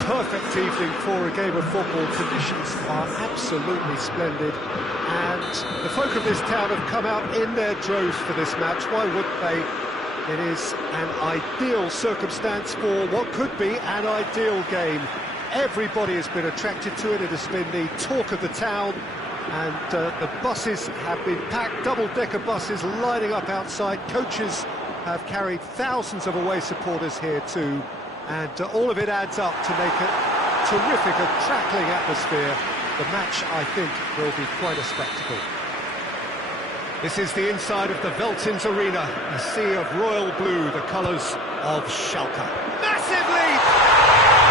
Perfect evening for a game of football. Conditions are absolutely splendid, and the folk of this town have come out in their droves for this match. Why wouldn't they? It is an ideal circumstance for what could be an ideal game. Everybody has been attracted to it. It has been the talk of the town, and the buses have been packed, double-decker buses lining up outside. Coaches have carried thousands of away supporters here too. And all of it adds up to make a terrific, crackling atmosphere. The match, I think, will be quite a spectacle. This is the inside of the Veltins Arena, a sea of royal blue, the colours of Schalke. Massive lead!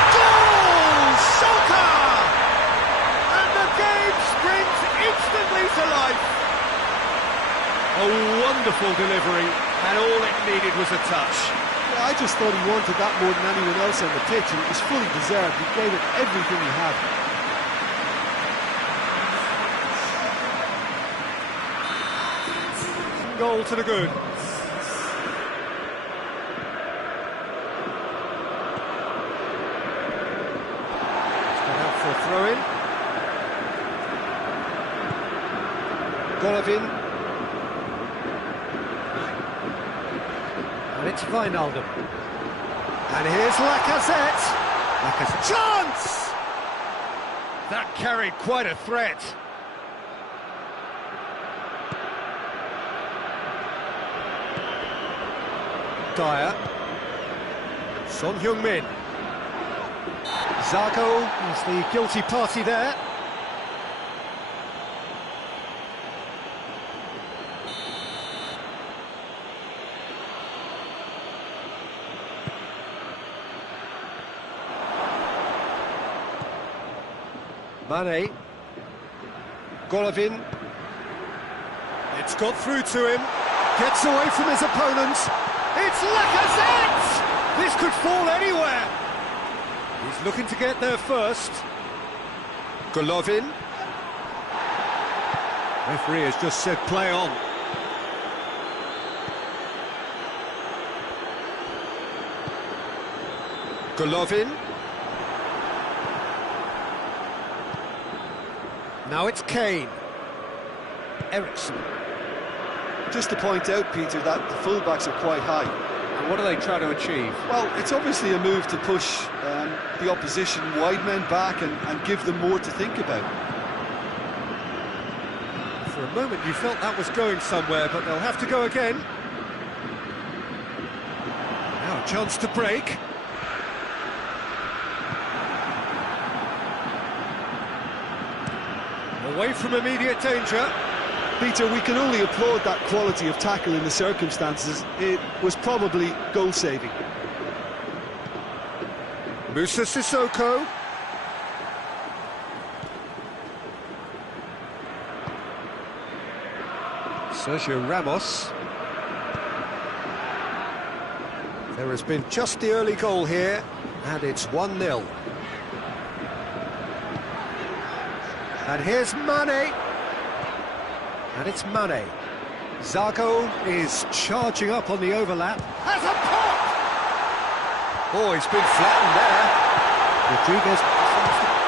Goal! Schalke! And the game springs instantly to life. A wonderful delivery, and all it needed was a touch. I just thought he wanted that more than anyone else on the pitch, and it was fully deserved. He gave it everything he had. Goal to the good. Got out for a throw-in. Golovin. And it's Wijnaldum. And here's Lacazette. Chance! That carried quite a threat. Dyer. Son Heung-min. Zarco is the guilty party there. Mane. Golovin. It's got through to him. Gets away from his opponents. It's Lacazette! This could fall anywhere. He's looking to get there first. Golovin. Referee has just said play on. Golovin. Now it's Kane. Ericsson. Just to point out, Peter, that the full-backs are quite high. And what are they trying to achieve? Well, it's obviously a move to push the opposition wide men back and give them more to think about. For a moment you felt that was going somewhere, but they'll have to go again. Now a chance to break. Away from immediate danger. Peter, we can only applaud that quality of tackle in the circumstances. It was probably goal-saving. Moussa Sissoko. Sergio Ramos. There has been just the early goal here, and it's 1-0. And here's Mane. And it's Mane. Zago is charging up on the overlap. Has a pop! Oh, he's been flattened there. Rodriguez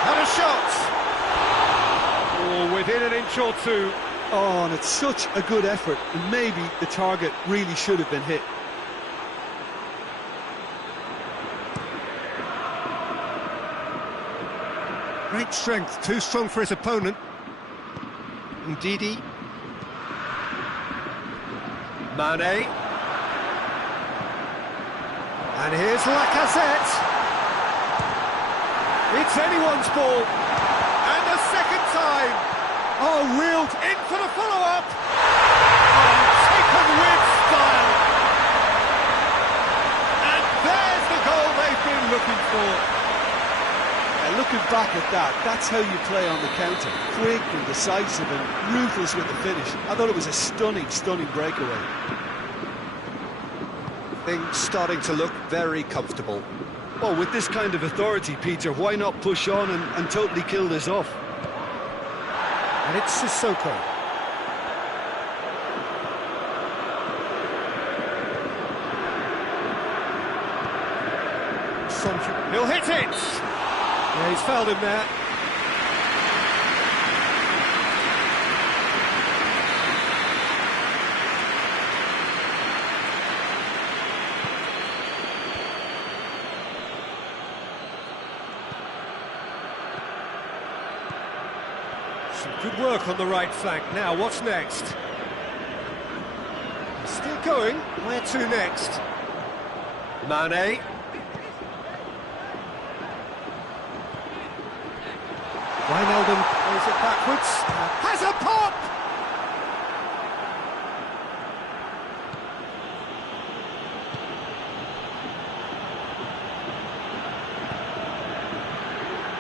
had a shot! Oh, within an inch or two. Oh, and it's such a good effort, and maybe the target really should have been hit. Great strength, too strong for his opponent. Ndidi. Mane. And here's Lacazette. It's anyone's ball. And a second time. Oh, reeled in for the follow-up. Oh, taken with style. And there's the goal they've been looking for. Looking back at that, that's how you play on the counter. Quick and decisive and ruthless with the finish. I thought it was a stunning, stunning breakaway. Things starting to look very comfortable. Well, with this kind of authority, Peter, why not push on and totally kill this off? And it's Sissoko. He'll hit it! Yeah, he's fouled him there. Some good work on the right flank. Now, what's next? Still going. Where to next? Mane. Wijnaldum plays it backwards. Has a pop!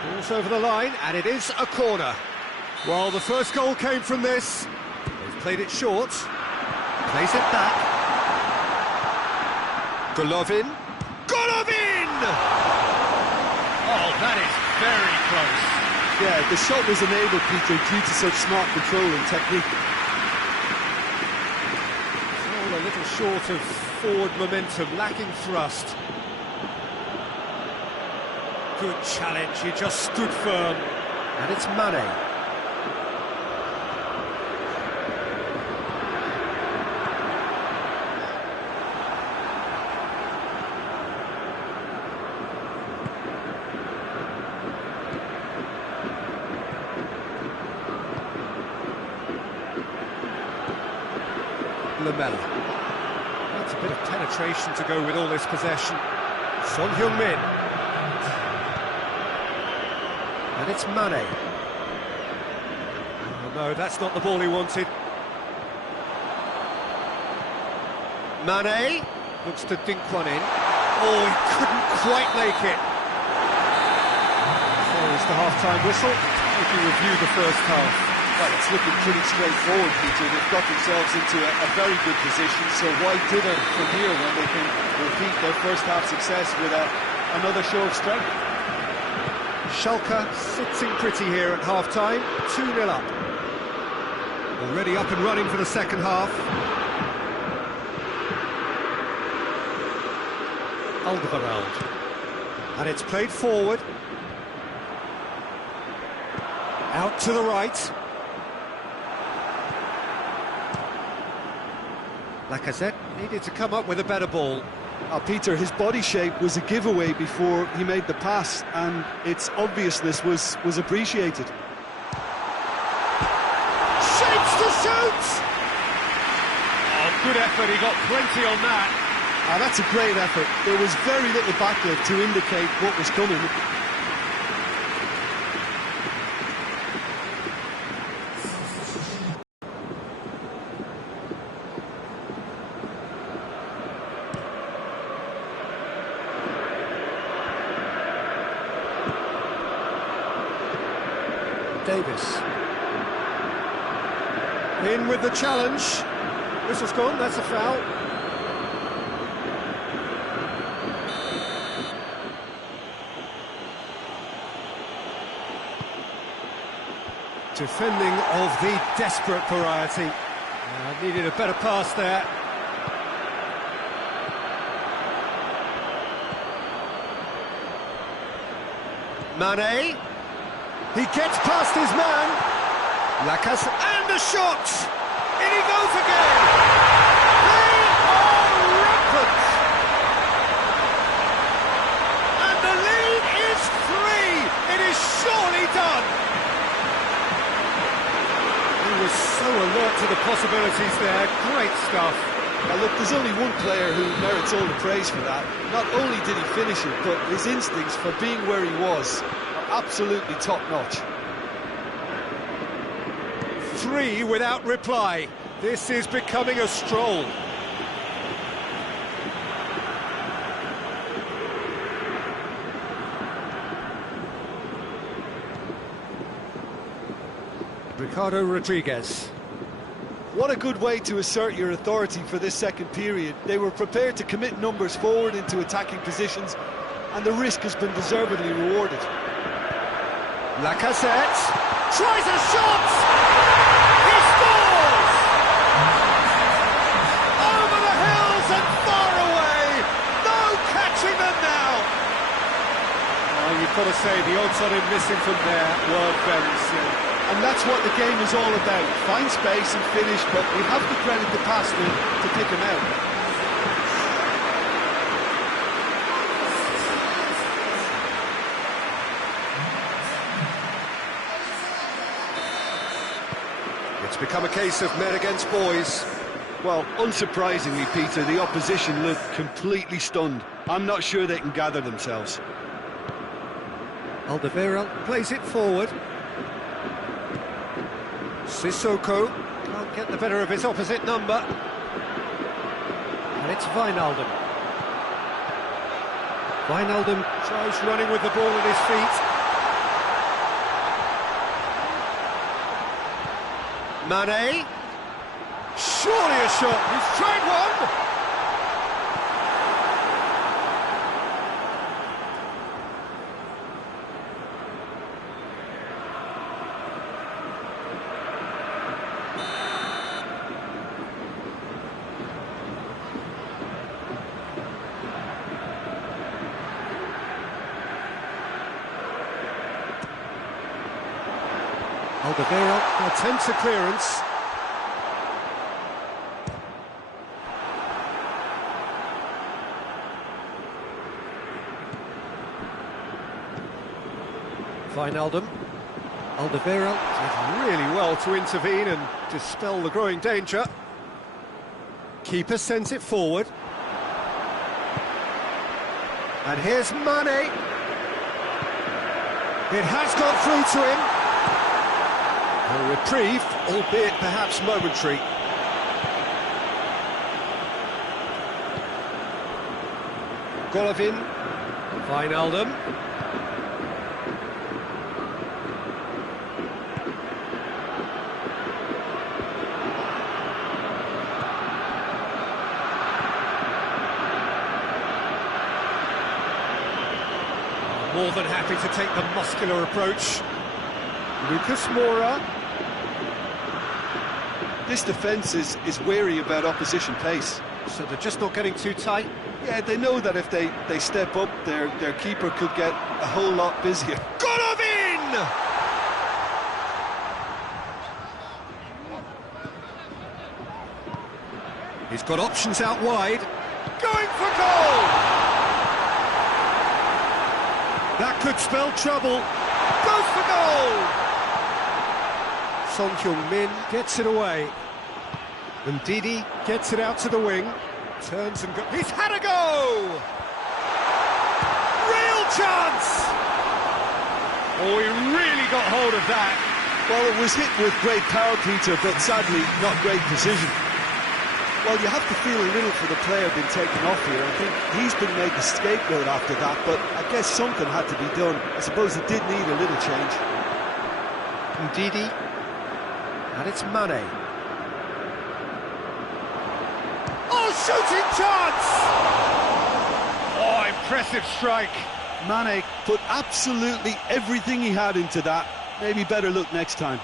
Ball's over the line, and it is a corner. Well, the first goal came from this. They've played it short. Plays it back. Golovin. Golovin! Oh, that is very close. Yeah, the shot was enabled, Peter, due to such smart control and technique. All a little short of forward momentum, lacking thrust. Good challenge, he just stood firm. And it's Mane. Lamella. That's a bit of penetration to go with all this possession. Son Heung-min. And it's Mane. Oh no, that's not the ball he wanted. Mane looks to dink one in. Oh, he couldn't quite make it. There's the half-time whistle. If you review the first half. Well, it's looking pretty straightforward, Peter. They've got themselves into a very good position, so why dither from here when they can repeat their first half success with another show of strength? Schalke sitting pretty here at half-time, 2-0 up. Already up and running for the second half. Alderweireld. And it's played forward. Out to the right. Lacazette needed to come up with a better ball. Peter, his body shape was a giveaway before he made the pass, and its obviousness was appreciated. Shapes to shoot! Oh, good effort, he got plenty on that. That's a great effort. There was very little backlift to indicate what was coming. Davis. In with the challenge. Whistle's gone, that's a foul. Defending of the desperate variety. Needed a better pass there. Mane. He gets past his man. Lacazette, and a shot! In he goes again! They are rampant! And the lead is 3! It is surely done! He was so alert to the possibilities there. Great stuff. Now look, there's only one player who merits all the praise for that. Not only did he finish it, but his instincts for being where he was are absolutely top-notch. 3 without reply. This is becoming a stroll. Ricardo Rodriguez. What a good way to assert your authority for this second period. They were prepared to commit numbers forward into attacking positions, and the risk has been deservedly rewarded. Lacazette tries a shot! He scores! Over the hills and far away! No catching them now! Oh, you've got to say, the odds on him missing from there were very slim. And that's what the game is all about. Find space and finish, but we have to credit the passer to pick him out. It's become a case of men against boys. Well, unsurprisingly, Peter, the opposition look completely stunned. I'm not sure they can gather themselves. Alderweireld plays it forward. Sissoko can't get the better of his opposite number. And it's Wijnaldum. Wijnaldum tries running with the ball at his feet. Mane. Surely a shot. He's tried one. Alderweireld attempts a clearance. Wijnaldum. Alderweireld did really well to intervene and dispel the growing danger. Keeper sends it forward. And here's Mane. It has got through to him. A reprieve, albeit perhaps momentary. Golovin. Wijnaldum. More than happy to take the muscular approach. Lucas Moura. This defence is wary about opposition pace. So they're just not getting too tight? Yeah, they know that if they step up, their keeper could get a whole lot busier. Golovin! He's got options out wide. Going for goal! That could spell trouble. Goes for goal! Son Heung-min gets it away. And Didi gets it out to the wing. Turns and goes. He's had a go! Real chance! Oh, he really got hold of that. Well, it was hit with great power, Peter, but sadly not great precision. Well, you have to feel a little for the player being taken off here. I think he's been made the scapegoat after that, but I guess something had to be done. I suppose it did need a little change. And Didi. And it's Mane. Oh, shooting chance! Oh, impressive strike. Mane put absolutely everything he had into that. Maybe better look next time.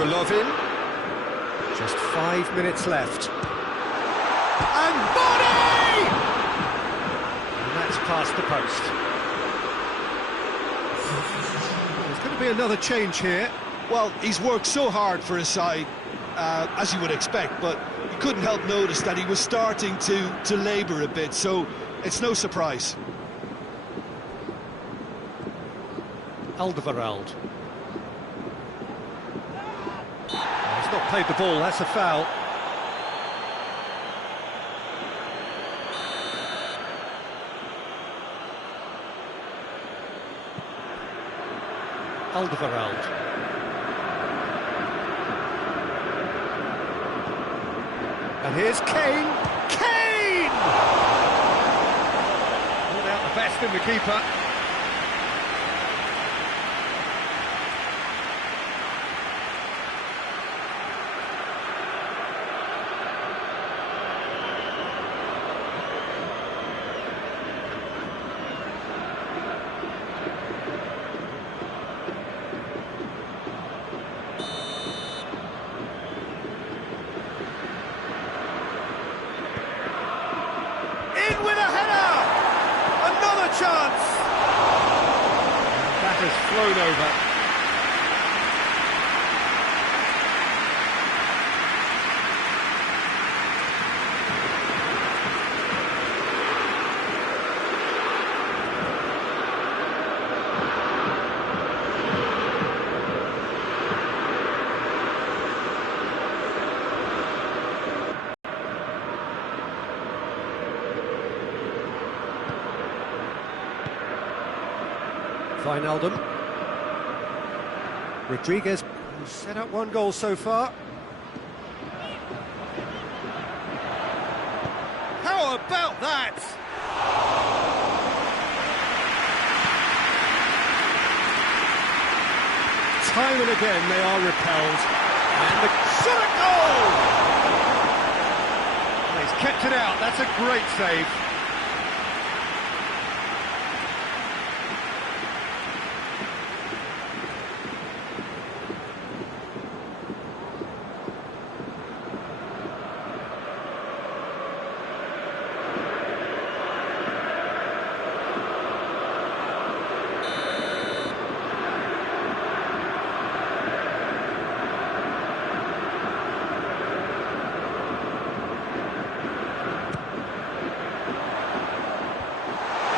Golovin. Just 5 minutes left. And body! And that's past the post. There's going to be another change here. Well, he's worked so hard for his side, as you would expect, but you couldn't help notice that he was starting to labour a bit, so it's no surprise. Alderweireld. He's not played the ball, that's a foul. Alderweireld. And here's Kane. Kane! Pulled out the best in the keeper. In with a header! Another chance! That has flown over. Wijnaldum. Rodriguez has set up one goal so far. How about that? Time and again they are repelled. And the shot at goal! And he's kept it out, that's a great save.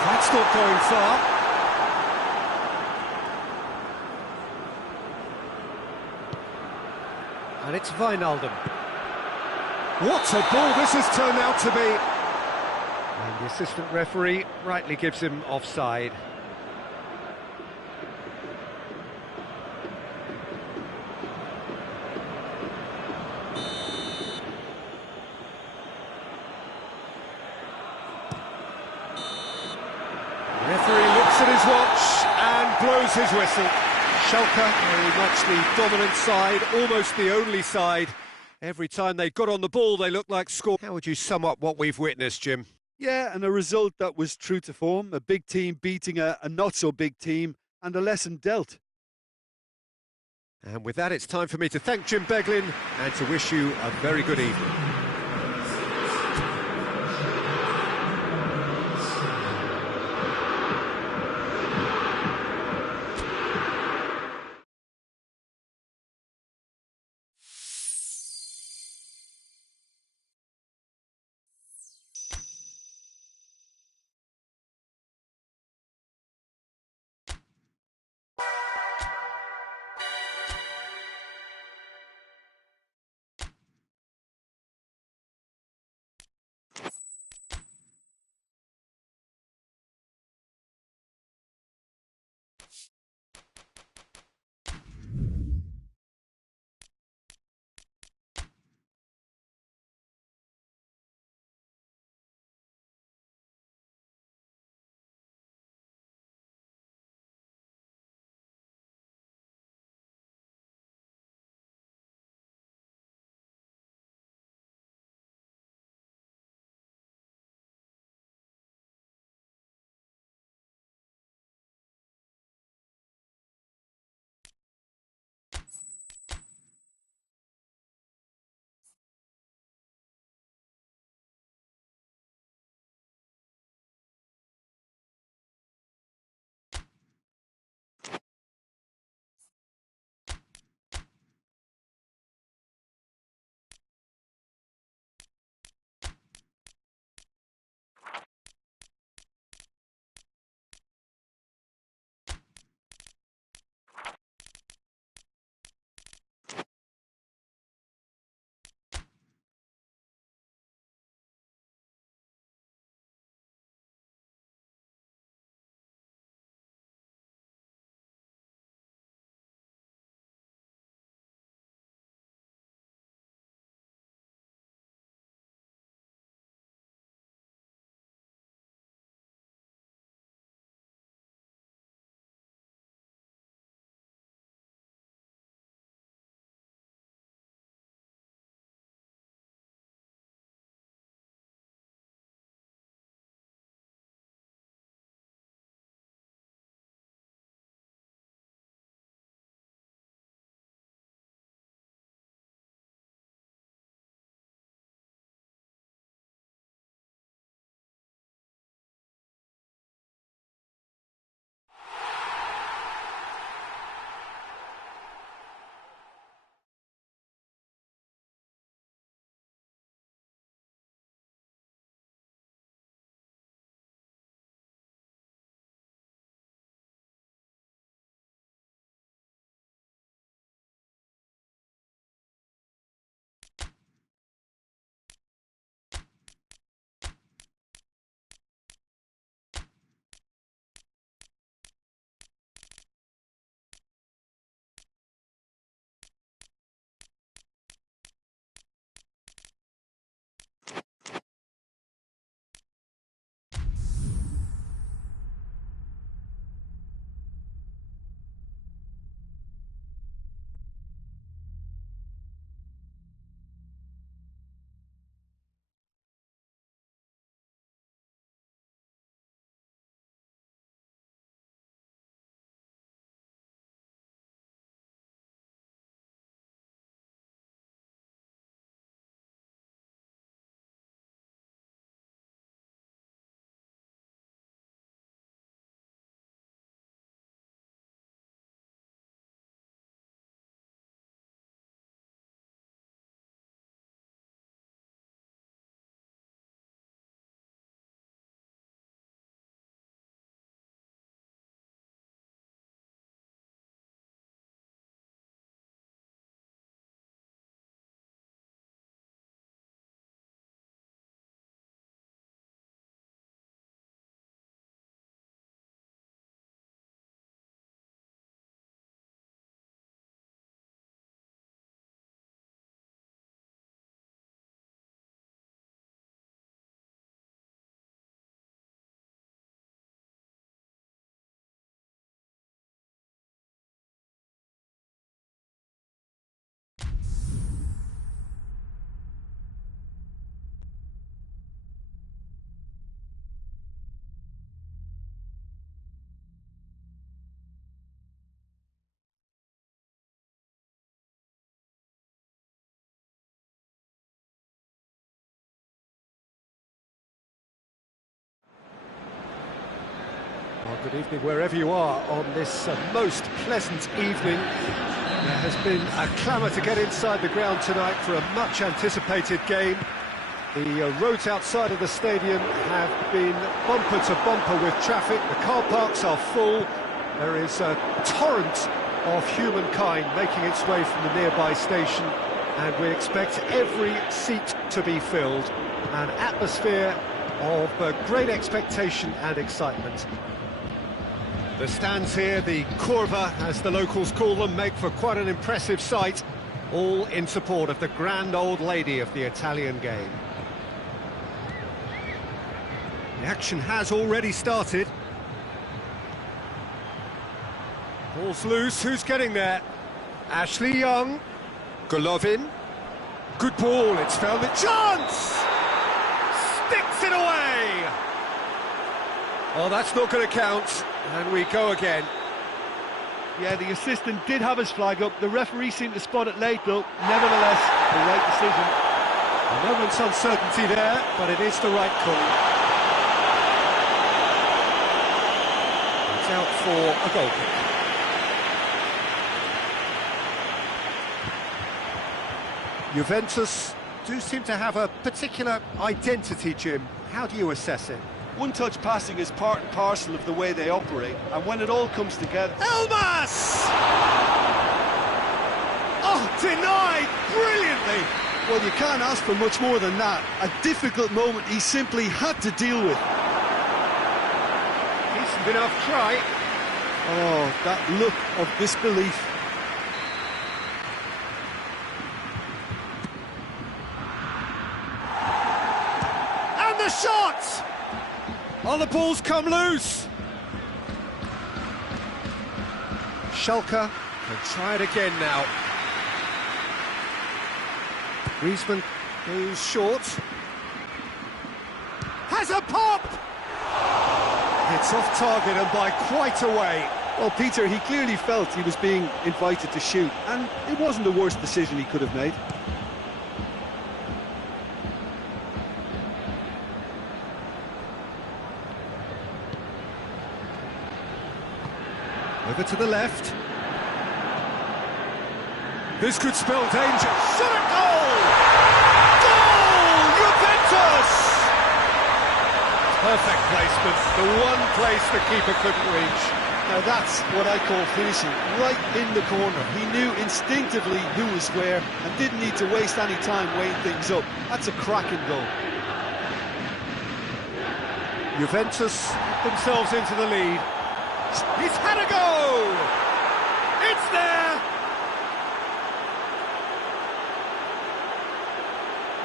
That's not going far. And it's Wijnaldum. What a ball this has turned out to be. And the assistant referee rightly gives him offside. Referee looks at his watch and blows his whistle. Schalke, very much the dominant side, almost the only side. Every time they got on the ball, they looked like score. How would you sum up what we've witnessed, Jim? Yeah, and a result that was true to form, a big team beating a not-so-big team, and a lesson dealt. And with that, it's time for me to thank Jim Beglin and to wish you a very good evening. Good evening wherever you are on this most pleasant evening. There has been a clamour to get inside the ground tonight for a much-anticipated game. The roads outside of the stadium have been bumper to bumper with traffic. The car parks are full. There is a torrent of humankind making its way from the nearby station, and we expect every seat to be filled. An atmosphere of great expectation and excitement. The stands here, the curva as the locals call them, make for quite an impressive sight, all in support of the grand old lady of the Italian game. The action has already started. Ball's loose, who's getting there? Ashley Young, Golovin, good ball, it's found the chance! Sticks it away! Oh, that's not going to count, and we go again. Yeah, the assistant did have his flag up. The referee seemed to spot it late, though. Nevertheless, the right decision. A moment's uncertainty there, but it is the right call. It's out for a goal kick. Juventus do seem to have a particular identity, Jim. How do you assess it? One-touch passing is part and parcel of the way they operate, and when it all comes together... Elmas! Oh, denied brilliantly! Well, you can't ask for much more than that. A difficult moment he simply had to deal with. Decent enough try. Oh, that look of disbelief. And the shot! Oh, the ball's come loose. Schalke can try it again now. Griezmann goes short. Has a pop! It's off target and by quite a way. Well, Peter, he clearly felt he was being invited to shoot, and it wasn't the worst decision he could have made. Over to the left. This could spell danger. Shot at goal! Goal! Juventus! Perfect placement. The one place the keeper couldn't reach. Now that's what I call finishing, right in the corner. He knew instinctively who was where and didn't need to waste any time weighing things up. That's a cracking goal. Juventus put themselves into the lead. He's had a go! It's there!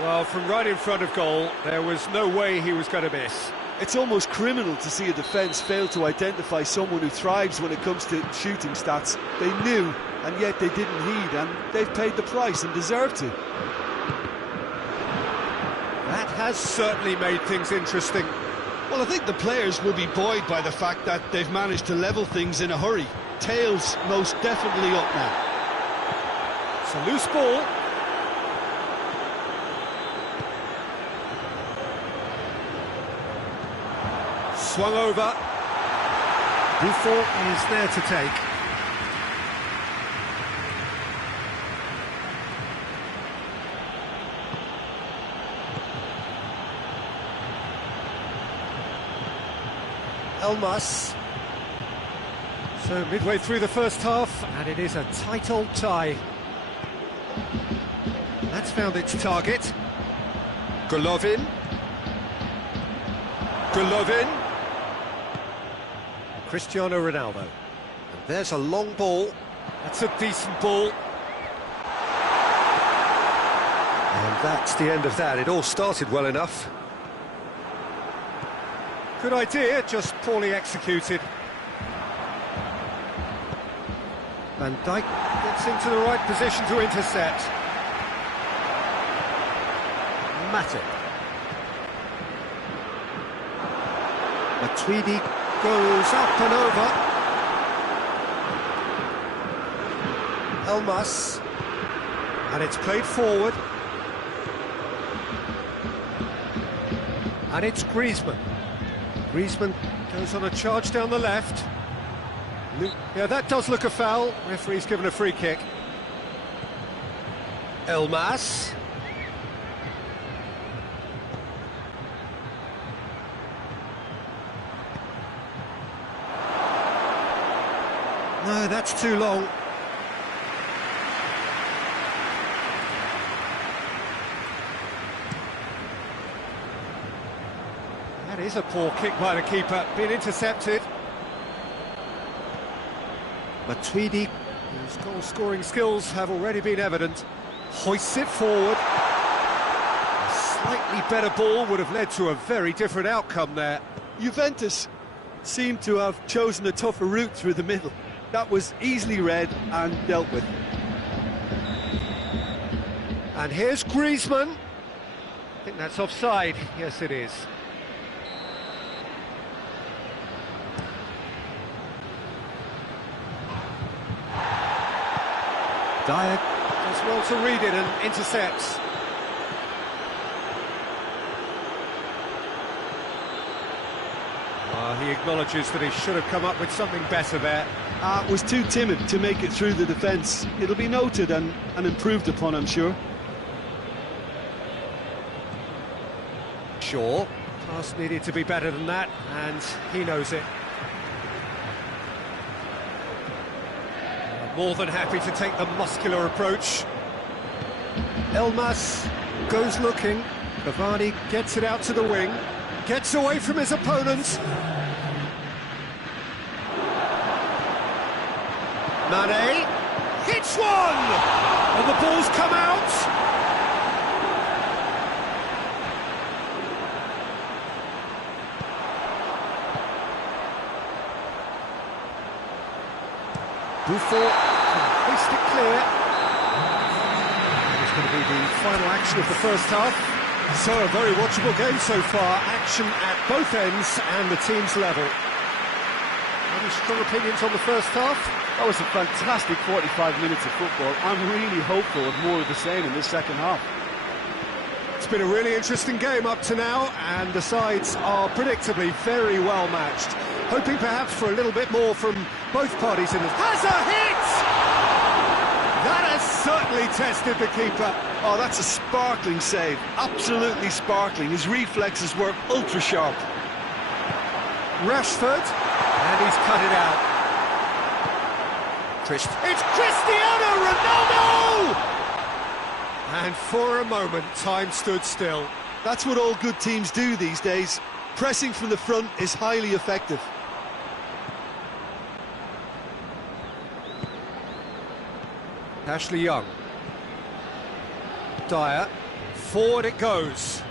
Well, from right in front of goal, there was no way he was going to miss. It's almost criminal to see a defence fail to identify someone who thrives when it comes to shooting stats. They knew, and yet they didn't heed, and they've paid the price and deserve to. That has certainly made things interesting. Well, I think the players will be buoyed by the fact that they've managed to level things in a hurry. Tails most definitely up now. It's a loose ball. Swung over. Buffon is there to take. Elmas. So midway through the first half, and it is a tight old tie. That's found its target. Golovin. Golovin. Cristiano Ronaldo. And there's a long ball. That's a decent ball. And that's the end of that. It all started well enough. Good idea, just poorly executed. Van Dijk gets into the right position to intercept. Matic. Matuidi goes up and over. Elmas. And it's played forward. And it's Griezmann. Griezmann goes on a charge down the left. Yeah, that does look a foul. Referee's given a free kick. Elmas. No, that's too long. That is a poor kick by the keeper, being intercepted. Matuidi, whose goal-scoring skills have already been evident, hoists it forward. A slightly better ball would have led to a very different outcome there. Juventus seemed to have chosen a tougher route through the middle. That was easily read and dealt with. And here's Griezmann. I think that's offside. Yes, it is. Dyer does well to read it and intercepts. He acknowledges that he should have come up with something better there. Was too timid to make it through the defence. It'll be noted and improved upon, I'm sure. Sure, pass needed to be better than that, and he knows it. More than happy to take the muscular approach. Elmas goes looking. Cavani gets it out to the wing. Gets away from his opponent. Mane hits one! And the ball's come out! Buffon can hoist it clear. It's going to be the final action of the first half. So a very watchable game so far. Action at both ends and the team's level. Any strong opinions on the first half? That was a fantastic 45 minutes of football. I'm really hopeful of more of the same in this second half. It's been a really interesting game up to now, and the sides are predictably very well matched. Hoping perhaps for a little bit more from both parties in this. Has a hit! That has certainly tested the keeper. Oh, that's a sparkling save. Absolutely sparkling. His reflexes were ultra sharp. Rashford, and he's cut it out. It's Cristiano Ronaldo! And for a moment, time stood still. That's what all good teams do these days. Pressing from the front is highly effective. Ashley Young. Dyer. Forward it goes.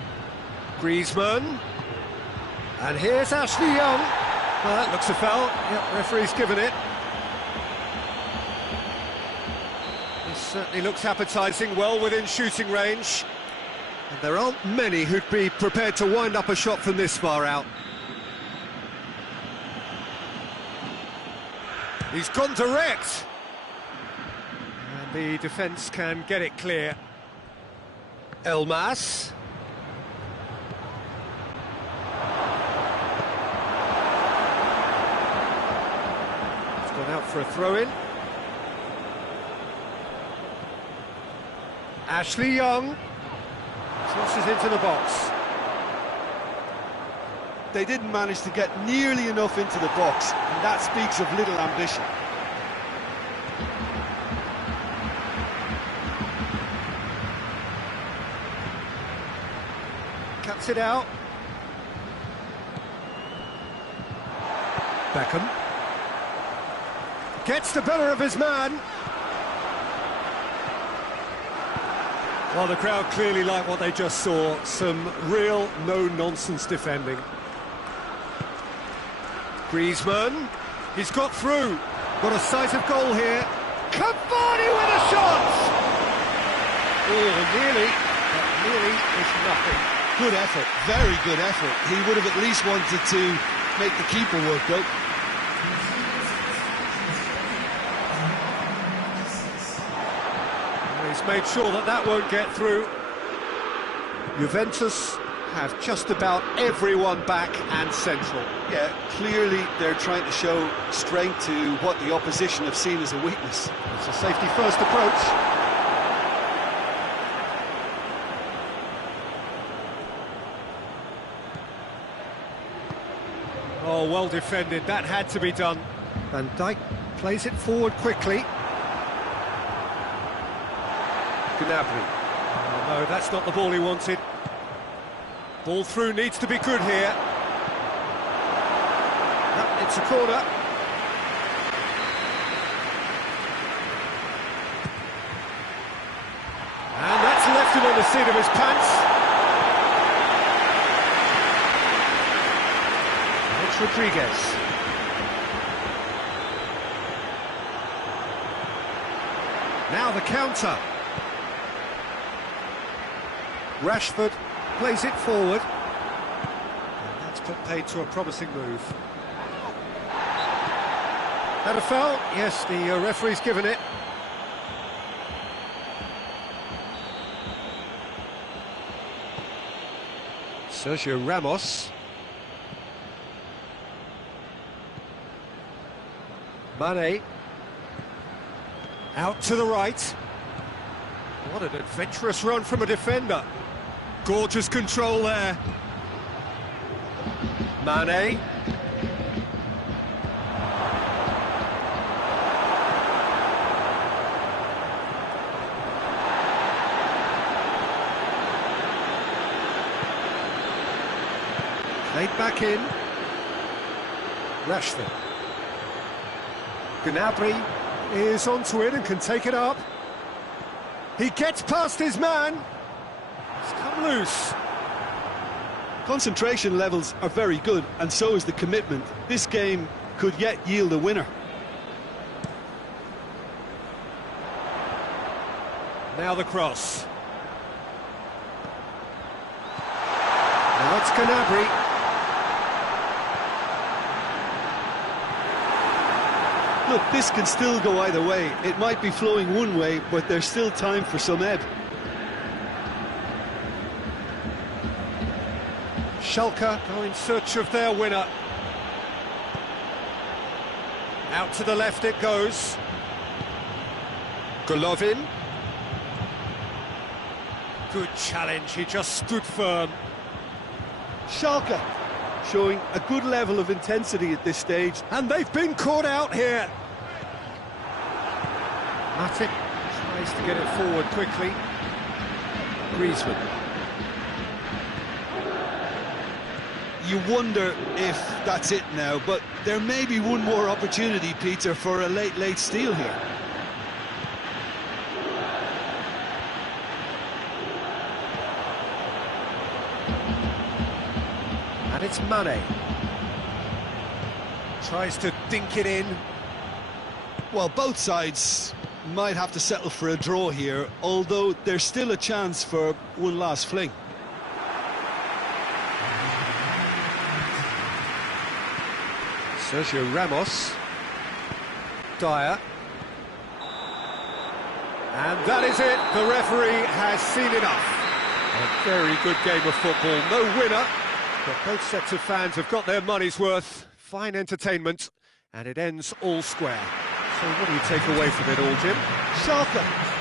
Griezmann. And here's Ashley Young. Well, that looks a foul. Yep, referee's given it. This certainly looks appetising, well within shooting range. And there aren't many who'd be prepared to wind up a shot from this far out. He's gone direct. And the defence can get it clear. Elmas. It's gone out for a throw-in. Ashley Young. Crosses into the box. They didn't manage to get nearly enough into the box, and that speaks of little ambition. Cuts it out. Beckham. Gets the better of his man. Well, the crowd clearly like what they just saw. Some real no-nonsense defending. Griezmann. He's got through. Got a sight of goal here. Cavani with a shot! Oh, nearly. But nearly is nothing. Good effort, very good effort. He would have at least wanted to make the keeper work though. He's made sure that that won't get through. Juventus have just about everyone back and central. Yeah, clearly they're trying to show strength to what the opposition have seen as a weakness. It's a safety-first approach. Oh, well defended. That had to be done. Van Dijk plays it forward quickly. Gnabry. Oh, no, that's not the ball he wanted. Ball through needs to be good here. Oh, it's a corner. And that's left him on the seat of his pants. It's Rodriguez. Now the counter. Rashford plays it forward. And that's put paid to a promising move. Had a foul? Yes, the referee's given it. Sergio Ramos. Mane. Out to the right. What an adventurous run from a defender. Gorgeous control there. Mane. Played back in. Rashford. Gnabry is onto it and can take it up. He gets past his man. It's come loose. Concentration levels are very good, and so is the commitment. This game could yet yield a winner. Now the cross. Now it's Gnabry. Look, this can still go either way. It might be flowing one way, but there's still time for some ebb. Schalke go in search of their winner. Out to the left it goes. Golovin. Good challenge, he just stood firm. Schalke showing a good level of intensity at this stage. And they've been caught out here. Matic tries to get it forward quickly. Griezmann. You wonder if that's it now, but there may be one more opportunity, Peter, for a late steal here. And it's Mane. Tries to dink it in. Well, both sides might have to settle for a draw here, although there's still a chance for one last fling. Sergio Ramos. Dyer. And that is it. The referee has seen enough. A very good game of football. No winner, but both sets of fans have got their money's worth. Fine entertainment, and it ends all square. So what do you take away from it all, Jim? Schalke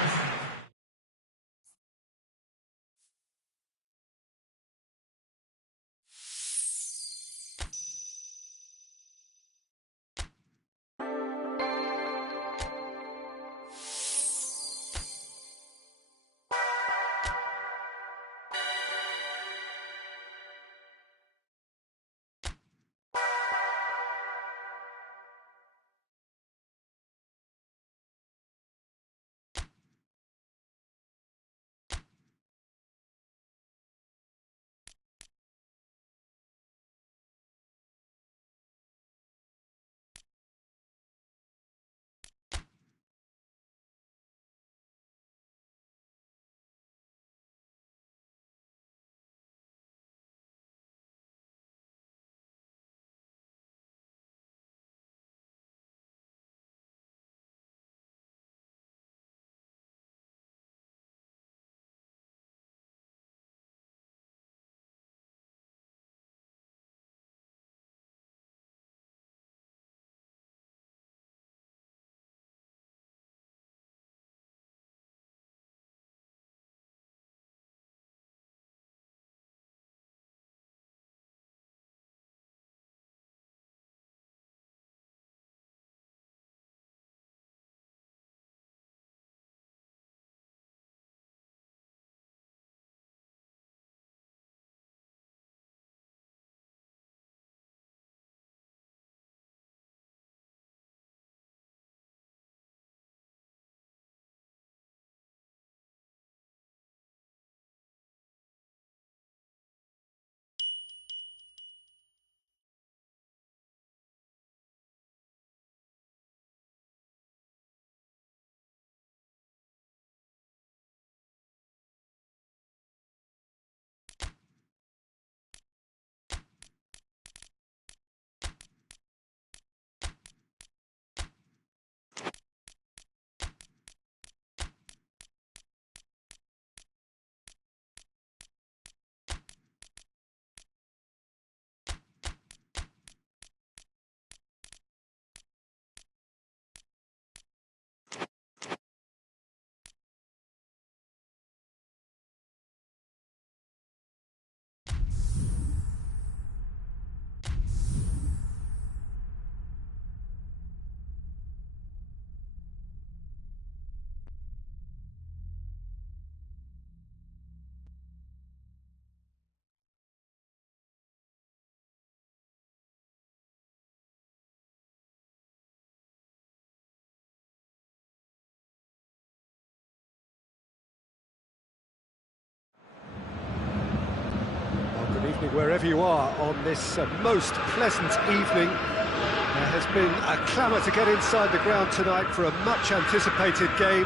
wherever you are on this most pleasant evening. There has been a clamour to get inside the ground tonight for a much-anticipated game.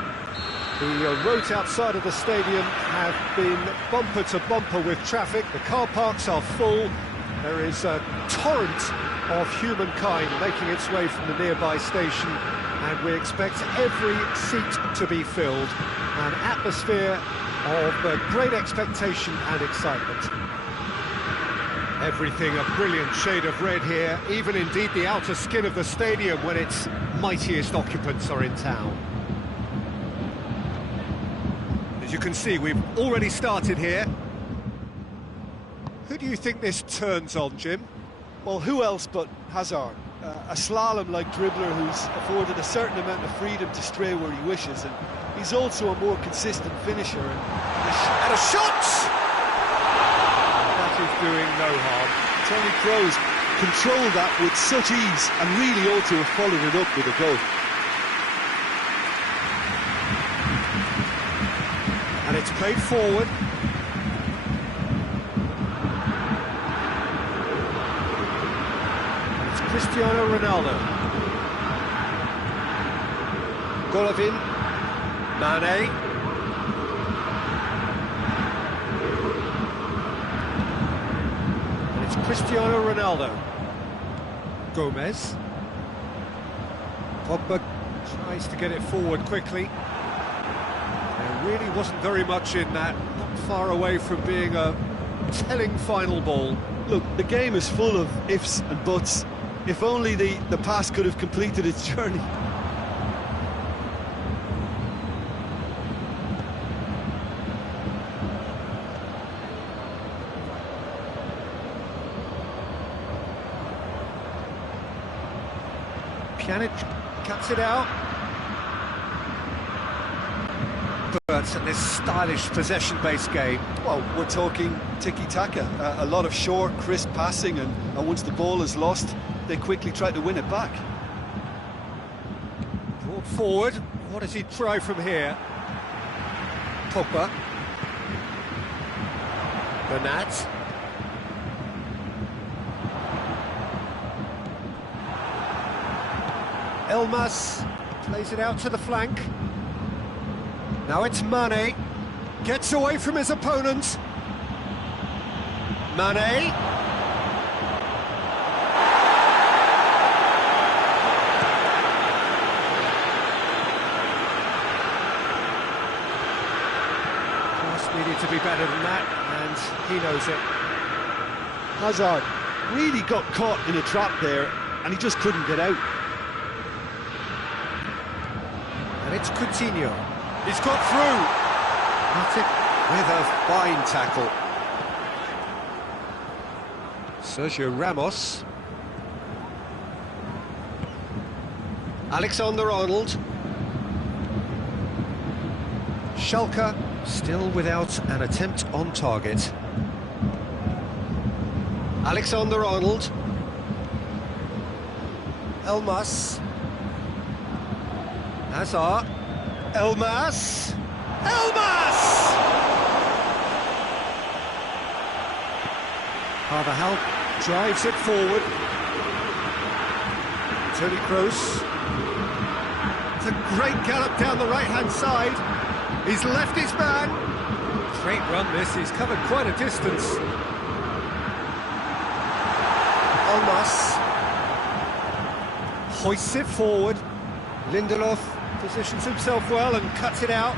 The roads outside of the stadium have been bumper to bumper with traffic. The car parks are full. There is a torrent of humankind making its way from the nearby station, and we expect every seat to be filled. An atmosphere of great expectation and excitement. Everything a brilliant shade of red here, even indeed the outer skin of the stadium when its mightiest occupants are in town. As you can see, we've already started here. Who do you think this turns on, Jim? Well, who else but Hazard? A slalom-like dribbler who's afforded a certain amount of freedom to stray where he wishes, and he's also a more consistent finisher. And a shot! That is doing no harm. Tony Kroos controlled that with such ease and really ought to have followed it up with a goal. And it's played forward. It's Cristiano Ronaldo. Golovin. Mane. And it's Cristiano Ronaldo. Gomez. Pogba tries to get it forward quickly. There really wasn't very much in that, not far away from being a telling final ball. Look, the game is full of ifs and buts. If only the pass could have completed its journey. Pjanic cuts it out. But in this stylish possession-based game. Well, we're talking tiki-taka, a lot of short, crisp passing, and once the ball is lost, they quickly try to win it back. Brought forward. What does he try from here? Pogba. Bernat. Elmas plays it out to the flank. Now it's Mane. Gets away from his opponent. Mane. Cross needed to be better than that, and he knows it. Hazard really got caught in a trap there, and he just couldn't get out. And it's Coutinho. He's got through. Got it with a fine tackle. Sergio Ramos. Alexander-Arnold. Schalke still without an attempt on target. Alexander-Arnold. Elmas. Hazard. Elmas! Elmas! Carvajal drives it forward. Toni Kroos. It's a great gallop down the right-hand side. He's left his man. Great run this, he's covered quite a distance. Elmas. Hoists it forward. Lindelof positions himself well and cuts it out.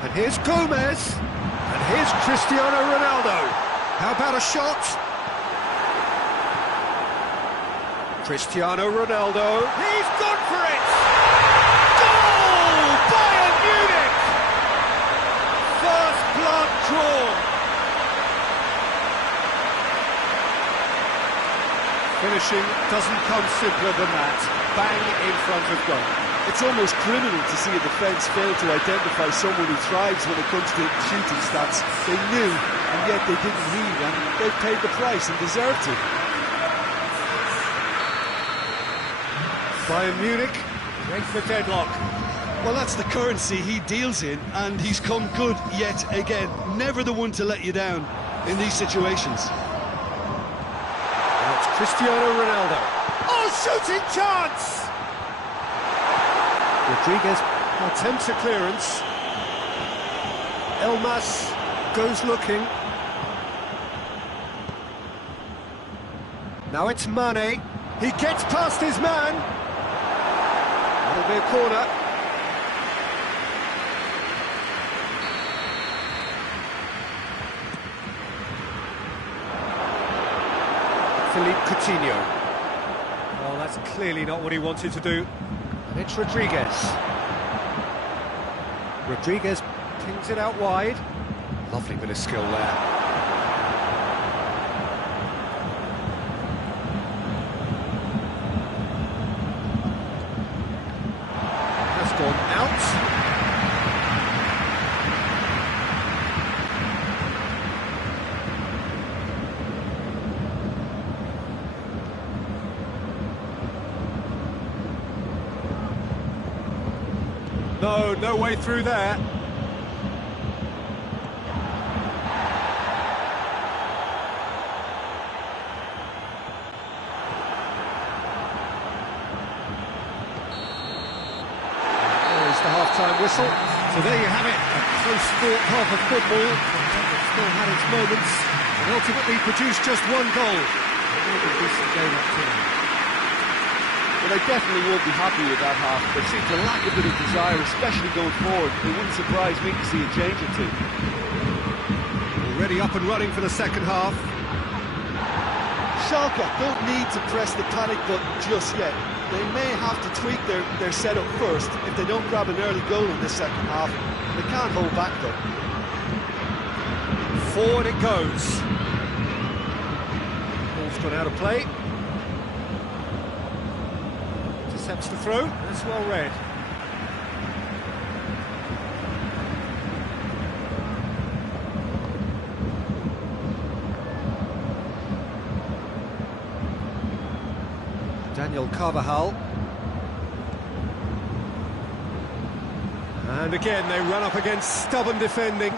And here's Gomez. And here's Cristiano Ronaldo. How about a shot? Cristiano Ronaldo. He's gone for it! Goal! Bayern Munich! First blood drawn. Finishing doesn't come simpler than that. Bang in front of goal. It's almost criminal to see a defence fail to identify someone who thrives when it comes to shooting stats. They knew, and yet they didn't heed, and they've paid the price and deserved to. Bayern Munich, break the deadlock. Well, that's the currency he deals in, and he's come good yet again. Never the one to let you down in these situations. Cristiano Ronaldo. Oh, shooting chance! Rodriguez attempts a clearance. Elmas goes looking. Now it's Mane. He gets past his man. That'll be a corner. Philippe Coutinho. Well, that's clearly not what he wanted to do. And it's Rodriguez. Rodriguez pings it out wide. Lovely bit of skill there. Has gone out. No way through there. There's the half-time whistle. So there you have it, a close-fought half of football. It still had its moments, and ultimately produced just one goal. A really decent game up to now. Well, they definitely won't be happy with that half. They seem to lack a bit of desire, especially going forward. It wouldn't surprise me to see a change or two. Already up and running for the second half. Schalke don't need to press the panic button just yet. They may have to tweak their setup first if they don't grab an early goal in this second half. They can't hold back though. Forward it goes. Ball's gone out of play. Intercepts the throw. That's well read. Daniel Carvajal. And again they run up against stubborn defending.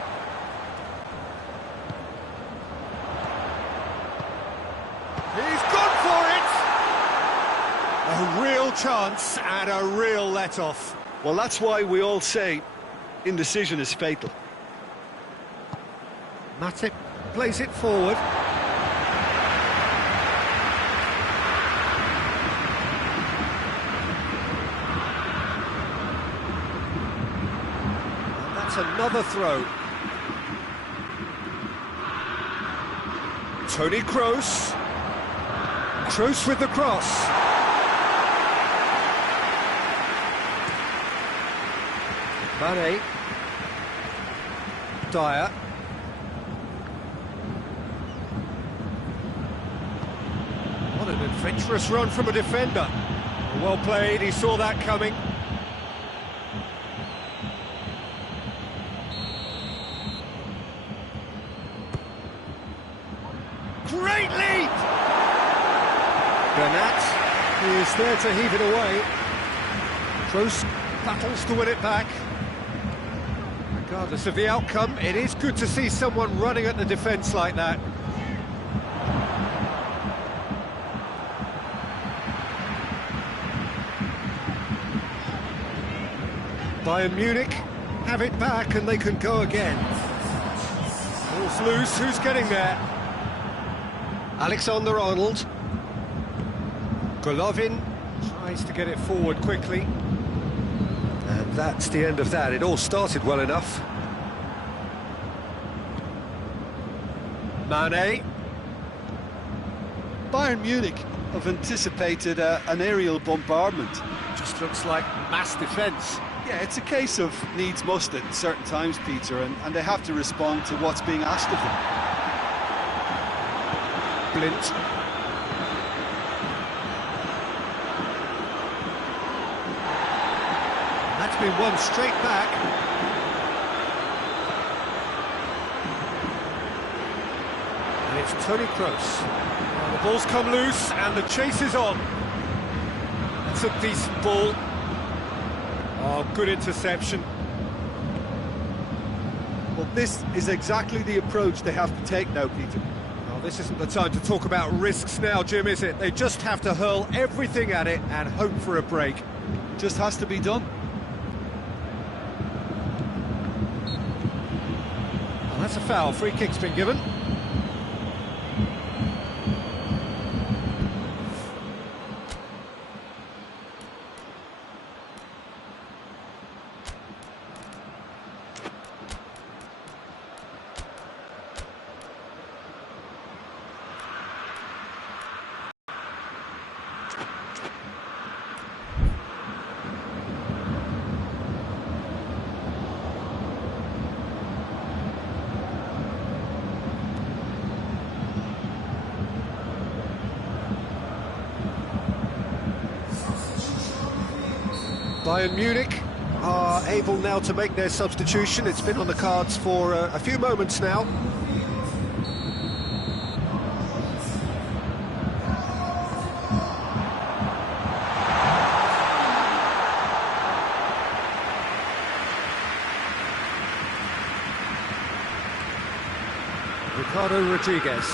He's gone for it! A real chance and a real let-off. Well, that's why we all say indecision is fatal. Matip plays it forward. Another throw. Toni Kroos. Kroos with the cross. Mane. Dyer. What an adventurous run from a defender. Well played, he saw that coming. Great lead! Bernat is there to heave it away. Kroos battles to win it back. Regardless of the outcome, it is good to see someone running at the defence like that. Bayern Munich have it back and they can go again. Ball's loose, who's getting there? Alexander-Arnold. Golovin tries to get it forward quickly. And that's the end of that. It all started well enough. Mane. Bayern Munich have anticipated an aerial bombardment. Just looks like mass defence. Yeah, it's a case of needs must at certain times, Peter, and they have to respond to what's being asked of them. Blint. That's been won straight back. And it's Toni Kroos. Well, the ball's come loose and the chase is on. That's a decent ball. Oh, good interception. Well, this is exactly the approach they have to take now, Peter. Well, This isn't the time to talk about risks now, Jim, is it? They just have to hurl everything at it and hope for a break. Just has to be done. Well, that's a foul. Free kick's been given. Bayern Munich are able now to make their substitution. It's been on the cards for a few moments now. Ricardo Rodriguez.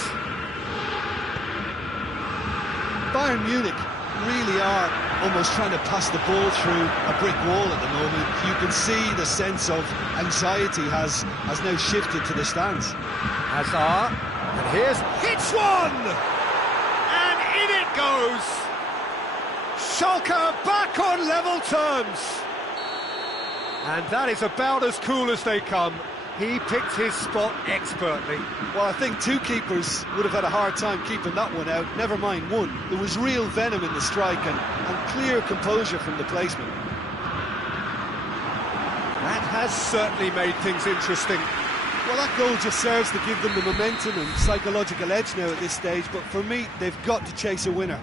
Bayern Munich really are almost trying to pass the ball through a brick wall at the moment. You can see the sense of anxiety has now shifted to the stands. Hazard, and here's hits one! And in it goes! Schalke back on level terms! And that is about as cool as they come. He picked his spot expertly. Well, I think two keepers would have had a hard time keeping that one out, never mind one. There was real venom in the strike and clear composure from the placement. That has certainly made things interesting. Well, that goal just serves to give them the momentum and psychological edge now at this stage, but for me, they've got to chase a winner.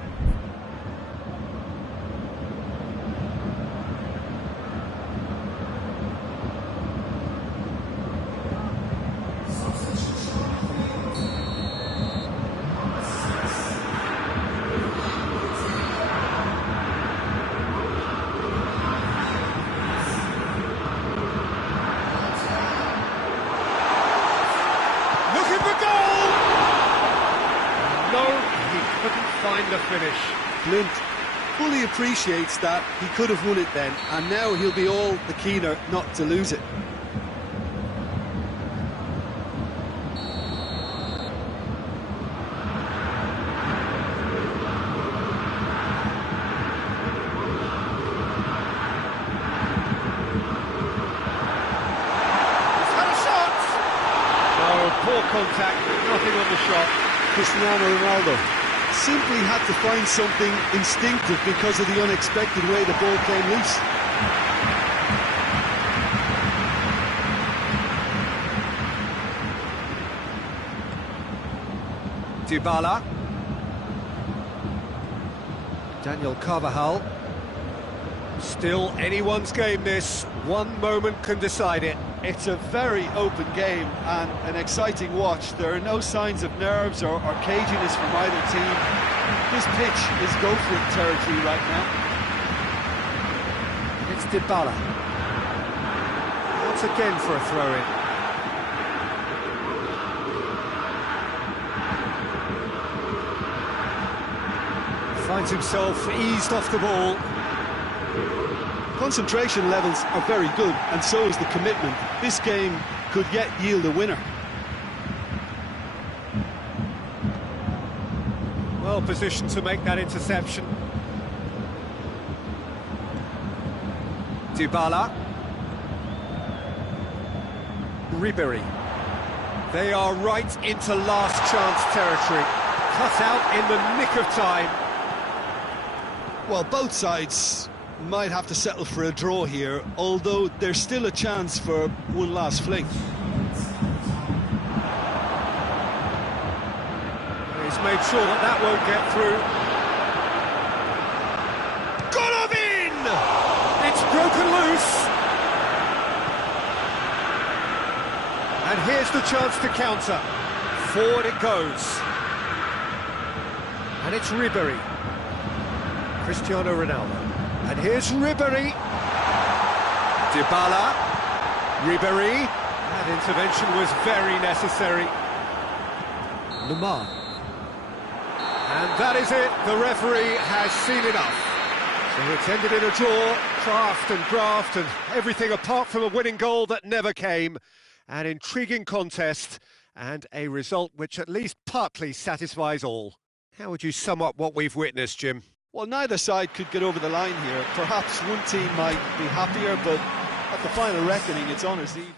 Find the finish. Clint fully appreciates that he could have won it then, and now he'll be all the keener not to lose it. He's had a shot! No, poor contact, nothing on the shot. Cristiano Ronaldo simply had to find something instinctive because of the unexpected way the ball came loose. Dybala. Daniel Carvajal. Still anyone's game this. One moment can decide it. It's a very open game and an exciting watch. There are no signs of nerves or caginess from either team. This pitch is go-for-it territory right now. It's Dybala. Once again for a throw-in. Finds himself eased off the ball. Concentration levels are very good, and so is the commitment. This game could yet yield a winner. Well positioned to make that interception. Dybala. Ribery. They are right into last chance territory. Cut out in the nick of time. Well, both sides might have to settle for a draw here, although there's still a chance for one last fling. He's made sure that that won't get through. Golovin! It's broken loose. And here's the chance to counter. Forward it goes. And it's Ribery. Cristiano Ronaldo. And here's Ribery. Dybala. Ribery. That intervention was very necessary. Lemar. And that is it, the referee has seen enough. So it's ended in a draw, craft and graft and everything apart from a winning goal that never came. An intriguing contest and a result which at least partly satisfies all. How would you sum up what we've witnessed, Jim? Well, neither side could get over the line here. Perhaps one team might be happier, but at the final reckoning, it's honours even.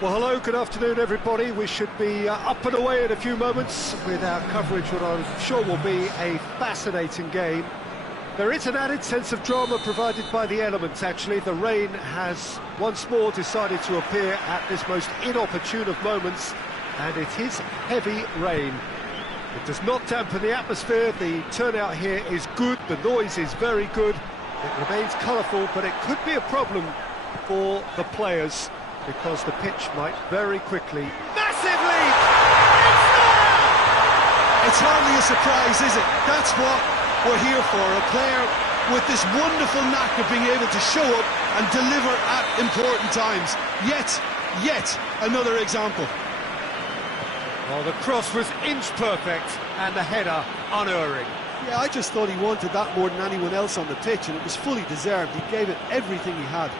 Well, hello, good afternoon, everybody. We should be up and away in a few moments with our coverage, what I'm sure will be a fascinating game. There is an added sense of drama provided by the elements, actually. The rain has once more decided to appear at this most inopportune of moments, and it is heavy rain. It does not dampen the atmosphere. The turnout here is good, the noise is very good. It remains colourful, but it could be a problem for the players, because the pitch might very quickly... Massive lead! It's there! It's hardly a surprise, is it? That's what we're here for, a player with this wonderful knack of being able to show up and deliver at important times. Yet another example. Well, the cross was inch perfect and the header unerring. Yeah, I just thought he wanted that more than anyone else on the pitch, and it was fully deserved. He gave it everything he had.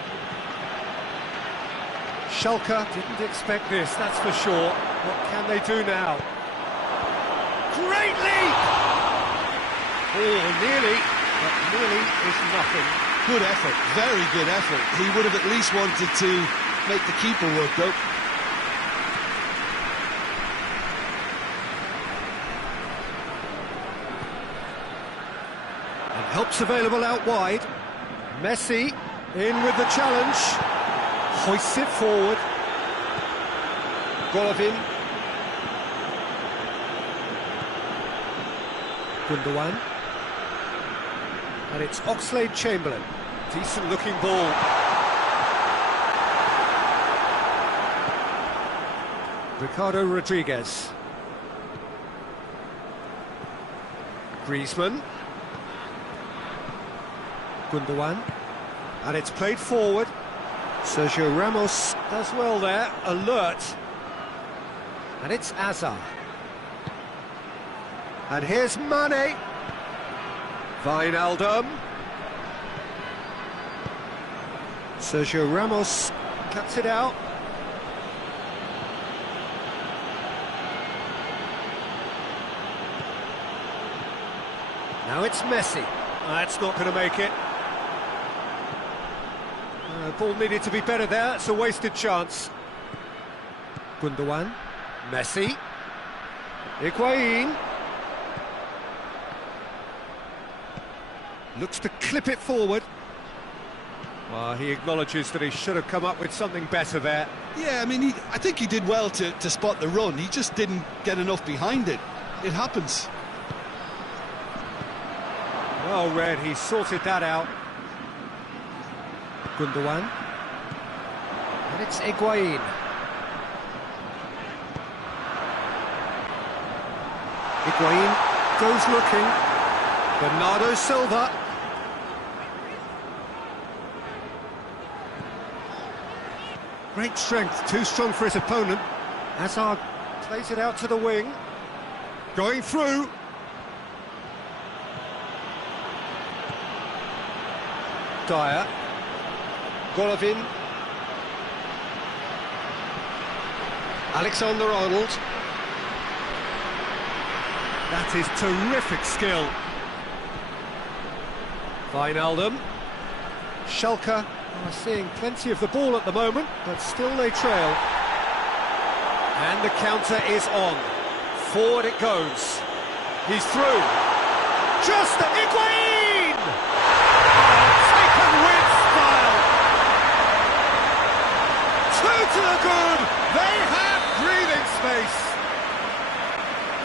Schalke didn't expect this, that's for sure. What can they do now? Great leap! Oh, nearly, but nearly is nothing. Good effort, very good effort. He would have at least wanted to make the keeper work, though. And help's available out wide. Messi in with the challenge. Hoists it forward. Golovin. Gundogan. And it's Oxlade-Chamberlain. Decent looking ball. Ricardo Rodriguez. Griezmann. Gundogan. And it's played forward. Sergio Ramos does well there, alert. And it's Azar. And here's Mane. Wijnaldum. Sergio Ramos cuts it out. Now it's Messi. That's not going to make it. Ball needed to be better there, it's a wasted chance. Gundogan, Messi, Higuain. Looks to clip it forward. Well, he acknowledges that he should have come up with something better there. Yeah, I mean, I think he did well to spot the run. He just didn't get enough behind it. It happens. Well read, he sorted that out. Gundogan. And it's Higuain. Higuain goes looking. Bernardo Silva. Great strength, too strong for his opponent. Hazard plays it out to the wing. Going through. Dyer. Golovin. Alexander-Arnold. That is terrific skill. Wijnaldum. Schalke are seeing plenty of the ball at the moment, but still they trail. And the counter is on. Forward it goes. He's through. Just Higuain! Taken with style. Two to the good. They have breathing space.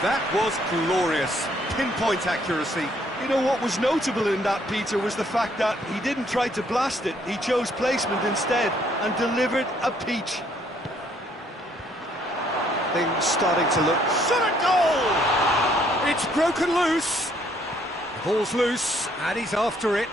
That was glorious. Pinpoint accuracy. You know, what was notable in that, Peter, was the fact that he didn't try to blast it. He chose placement instead and delivered a peach. Things starting to look... Shot at goal! It's broken loose. The ball's loose, and he's after it.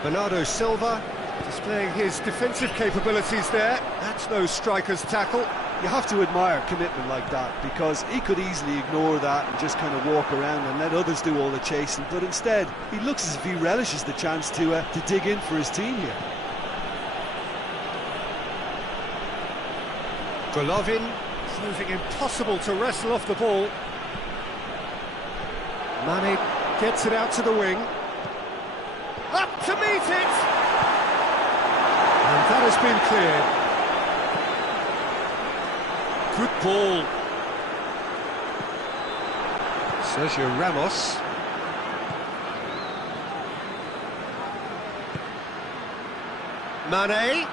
Bernardo Silva displaying his defensive capabilities there. That's no striker's tackle. You have to admire commitment like that, because he could easily ignore that and just kind of walk around and let others do all the chasing, but instead he looks as if he relishes the chance to dig in for his team here. Golovin proving impossible to wrestle off the ball. Mane gets it out to the wing. Up to meet it! And that has been cleared. Good ball. Sergio Ramos. Mane.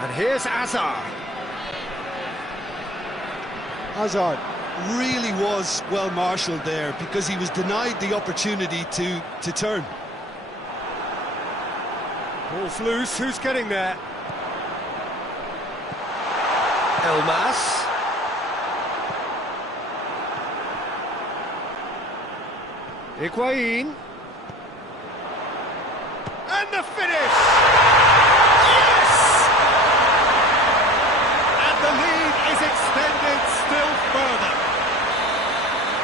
And here's Hazard. Hazard really was well marshalled there because he was denied the opportunity to turn. Ball's loose, who's getting there? Elmas. Higuain. And the finish! Yes! And the lead is extended still further.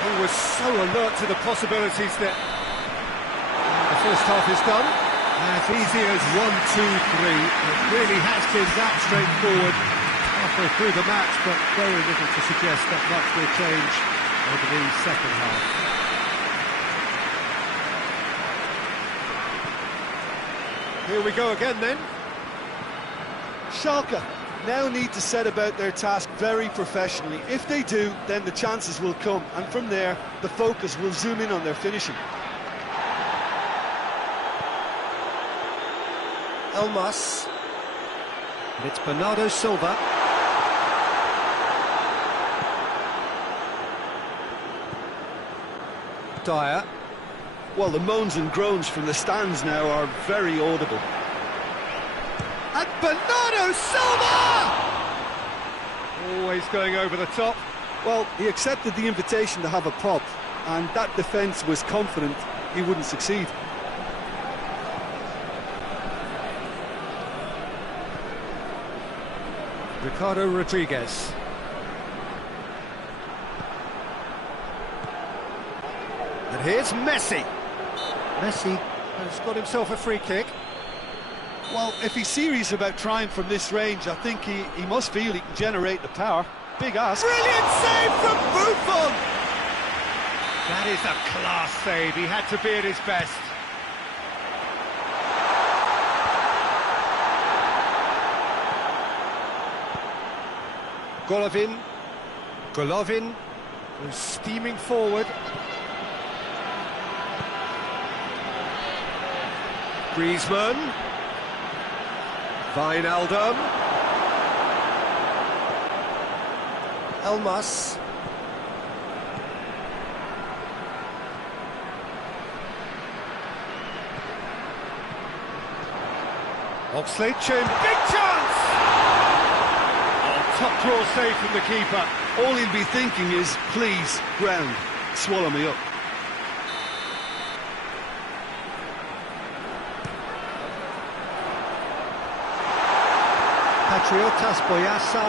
He was so alert to the possibilities that the first half is done. As easy as 1, 2, 3. It really has been that straightforward halfway through the match, but very little to suggest that much will change over the second half. Here we go again then. Schalke now need to set about their task very professionally. If they do, then the chances will come, and from there, the focus will zoom in on their finishing. Elmas. And it's Bernardo Silva. Dyer. Well, the moans and groans from the stands now are very audible. And Bernardo Silva! Always going over the top. Well, he accepted the invitation to have a pop, and that defence was confident he wouldn't succeed. Ricardo Rodriguez. And here's Messi. Messi has got himself a free kick. Well, if he's serious about trying from this range, I think he must feel he can generate the power. Big ask. Brilliant save from Buffon! That is a class save. He had to be at his best. Golovin goes steaming forward. Griezmann. Wijnaldum. Elmas. Oxlade-Chamberlain, big chance! Oh, top draw save from the keeper. All he'll be thinking is, please, ground, swallow me up. Patriotas Boyasa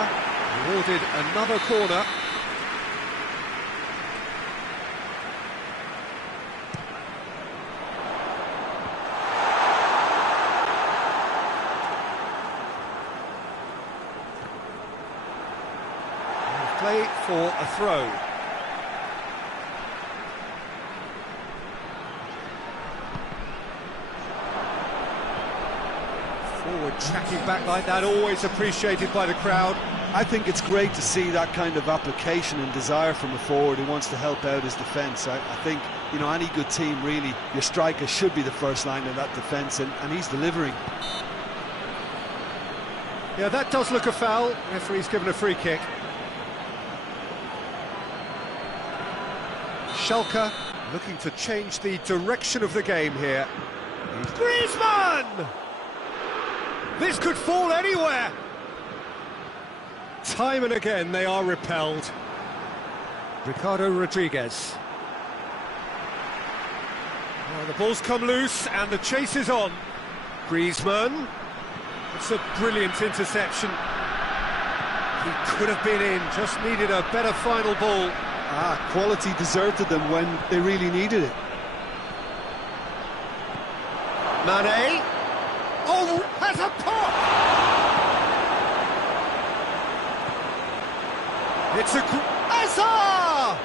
awarded another corner. Play for a throw. Forward tracking back like that, always appreciated by the crowd. I think it's great to see that kind of application and desire from a forward who wants to help out his defence. I think, you know, any good team, really, your striker should be the first line of that defence, and he's delivering. Yeah, that does look a foul. Referee's given a free kick. Schalke looking to change the direction of the game here. Griezmann! This could fall anywhere. Time and again they are repelled. Ricardo Rodriguez. Well, the ball's come loose and the chase is on. Griezmann. It's a brilliant interception. He could have been in, just needed a better final ball. Quality deserted them when they really needed it. Mane. Oh, has a pop! It's a... Hazard!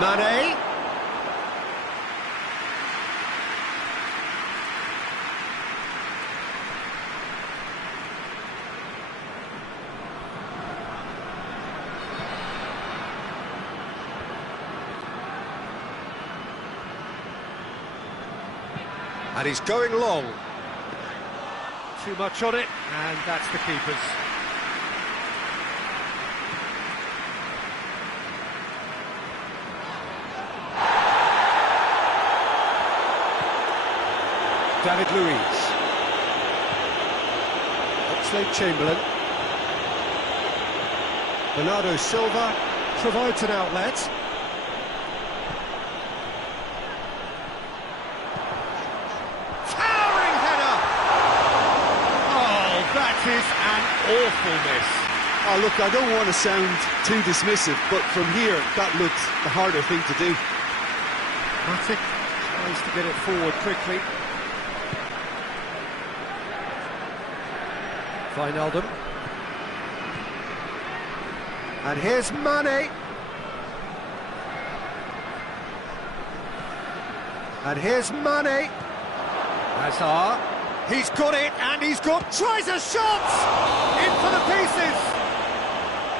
Mane. And he's going long. Too much on it, and that's the keeper's. David Luiz. Oxlade-Chamberlain. Bernardo Silva provides an outlet. Is an awful miss. Oh, look, I don't want to sound too dismissive, but from here, that looked the harder thing to do. Matic tries to get it forward quickly. Wijnaldum. And here's Mane. And here's Mane. Hazard. He's got it, and he's got... Tries a shot! In for the pieces!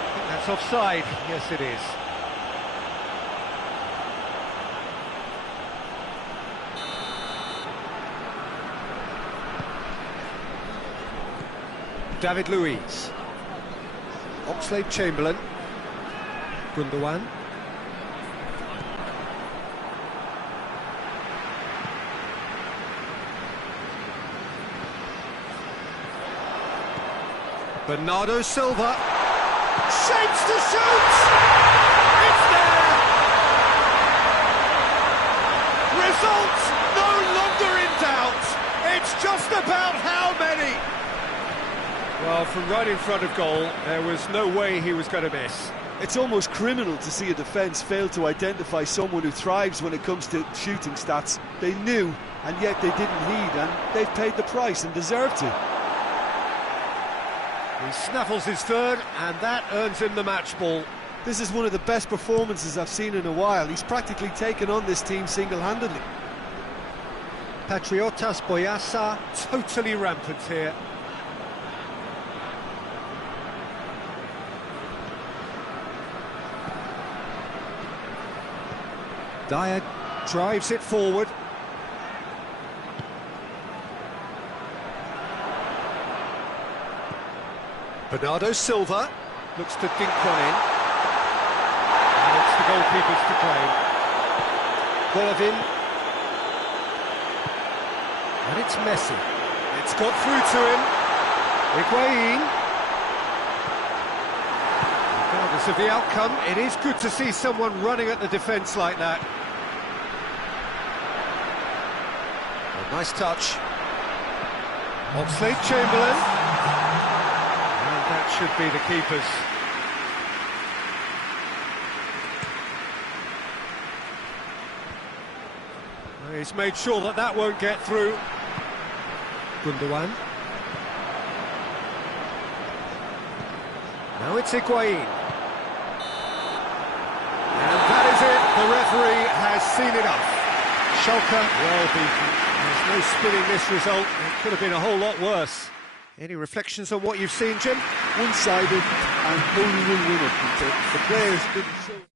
I think that's offside. Yes, it is. David Luiz. Oxlade-Chamberlain. Gundogan. Bernardo Silva. Shapes to shoot! It's there! Results no longer in doubt. It's just about how many? Well, from right in front of goal, there was no way he was going to miss. It's almost criminal to see a defence fail to identify someone who thrives when it comes to shooting stats. They knew, and yet they didn't heed, and they've paid the price and deserve to. He snaffles his third, and that earns him the match ball. This is one of the best performances I've seen in a while. He's practically taken on this team single-handedly. Patriotas Boyasa totally rampant here. Dyer drives it forward. Bernardo Silva looks to dink one in. And it's the goalkeepers to claim. Golovin. And it's Messi. It's got through to him. Higuain. Regardless of the outcome, it is good to see someone running at the defence like that. A nice touch. Oxlade-Chamberlain. That should be the keeper's. He's made sure that that won't get through. Gundogan. Now it's Higuain. And that is it. The referee has seen enough. Schalke well beaten. There's no spinning this result. It could have been a whole lot worse. Any reflections on what you've seen, Jim? One-sided and only one winner. The players didn't show...